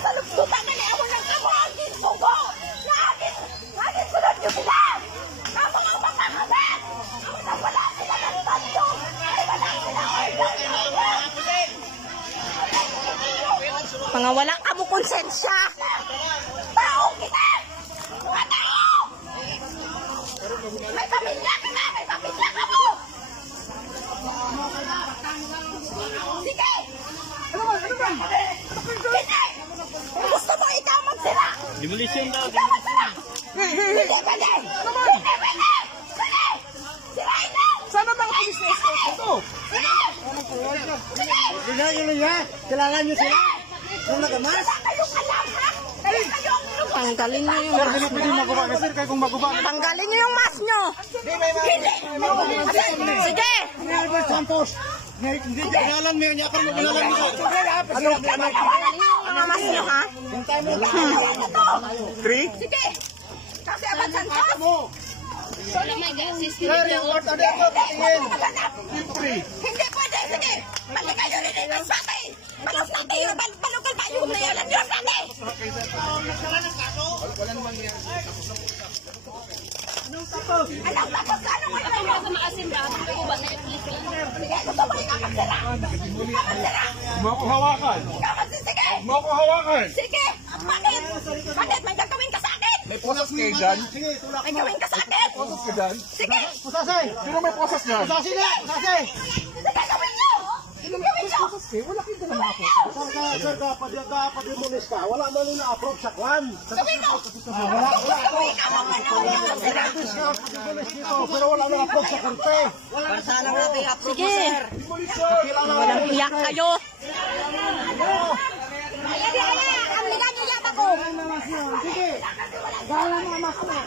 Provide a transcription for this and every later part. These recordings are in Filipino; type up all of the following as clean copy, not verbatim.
sa lupsutan na niya mo ng kamo ang ginsugo. Nagin sunod nyo sila. Kamu ang makakabit. Ang nawala sila ng tanto. Ay wala sila organ. Mga walang kamo konsensya. Tao kita. Mga tao. May pamilya ka na. May pamilya ka mo. Sige. Gusto mo ikaw magsira? Demolition daw. Hindi pwede! Hindi pwede! Sirain na! Sana ba ang pulis na escort ito? Sige! Kailangan nyo sila? Kung nagamas? Wala kayong alam, ha? Kayo ang lugar! Tanggalin niyo yung Sir, hindi pwede maguba na sir. Kaya kung maguba na. Tanggalin niyo yung mask niyo. Hindi! Sige. Albert Santos. Hindi, kailangan mo niya. Kung kailangan mo siya. Ano mask niyo, ha? Three? Sige! Kasi abad Santos! Sir, yung court order ko. Tingin. Three. Hindi pwede! Sige! Balik kayo rin ito sa atin! Balas natin yung balugal tayo na yun ang Diyos natin! Alam tapos ka ano mo ito? Sige! Gusto mo ikaw magsira! Mo ko hawakan. Ikaw magsisige! Mo ko hawakan. Sige! Bakit? Bakit? May gagawin ka sa akin! May posas kayo dyan? Sige, tulak May gawin ka sa akin! Posas ka dyan? Sige! Pusasay! Sino may posas dyan? Pusasay na! Pusasay! Sige! Gawin nyo! Gawin nyo! Wala kayo na mga posas. Sir, dapat demolis ka. Wala man yung na-approve sa kwan. Gawin mo! Wala. Gusto mo ikaw ang magsira! Pero wala na approve sa korte. Sige. Walang iyak kayo. Ang ligan nyo yan ako! Sige. Gala mga mas na.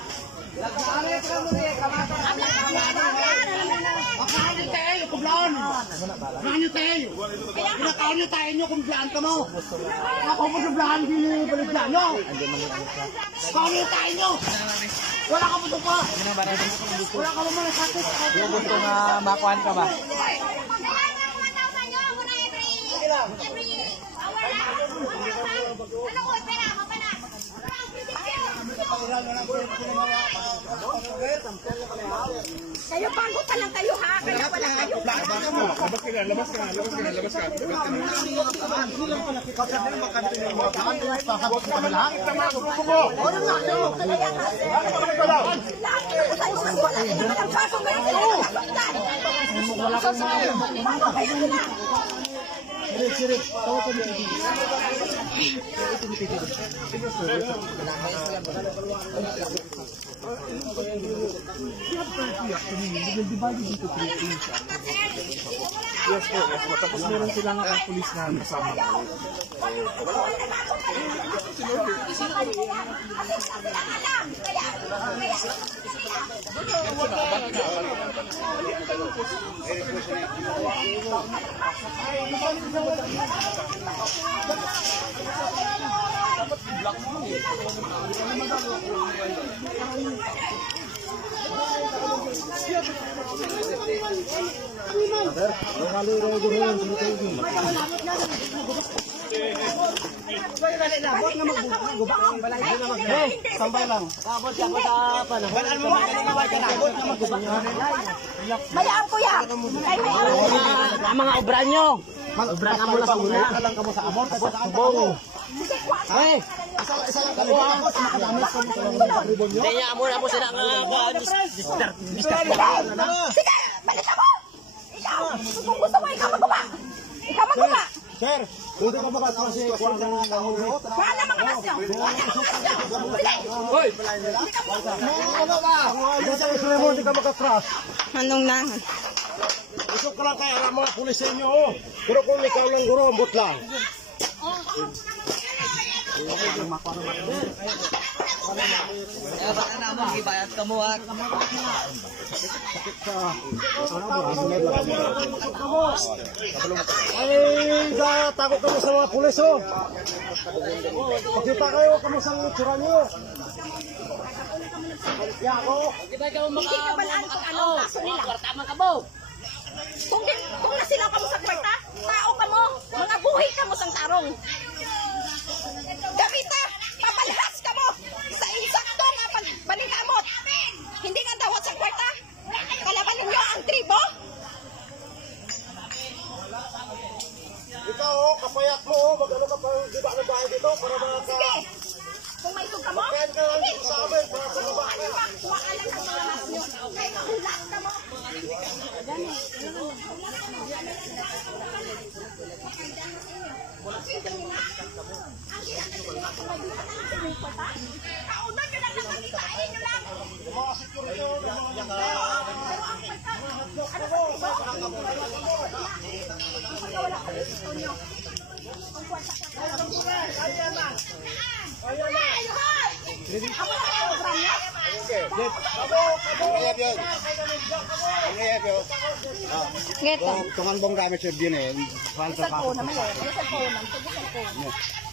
Makahanyo tayo, kublaan. Makahanyo tayo. Pinakahanyo tayo nyo, kublaan ka mo. Ako mo kublaan, hindi baligyan nyo. Makahanyo tayo nyo. Wala ka mo ito pa. Wala ka mo malasakit. Gusto na makuhan ka ba? Kayo bago pa lang kayo ha, kaya wala kayo. Labas ka na, labas ka na, labas ka na, labas ka Yes po, yes po. Tapos meron silang pulis na kasama. Sambay lang. Abot siya ko sa panahon. Balaan mo abot na magubang. Bayaan ko yan. Mga obra nyo. Mag-obra ka mula sa una. Kalang ka mo sa amor. Subong. Ay! Isa lang kami. Hindi niya amor mo sila nga. Sige, balik mo. Ikaw, kung gusto mo, ikaw magawa. Ikaw magawa. Sir, hindi ko baka kasi kuha ng kahulog. Wala mga masyo. Wala mga masyo. Hoy! Ano ba? Hindi ka maka-crash. Anong na? Gusto ko lang kaya ang mga pulis sa inyo. Pero kung ikaw lang guro, ambot lang. Ibayat ka mo at Ay, takot kamo sa mga pulis, oh. Pakita kayo kamo sa tsura niyo. Kaya ako. Hindi ka balaan kung anong kaso nila. Kung nasilaw ka mo sa kwarta, tao ka mo. Mga buhay ka mo sang tarong. Kaunan nyo lang lang magkain nyo lang. Mga security, Ngeto. Tungan bong gamit sa din eh. Sa phone naman eh. Sa phone. Sa phone.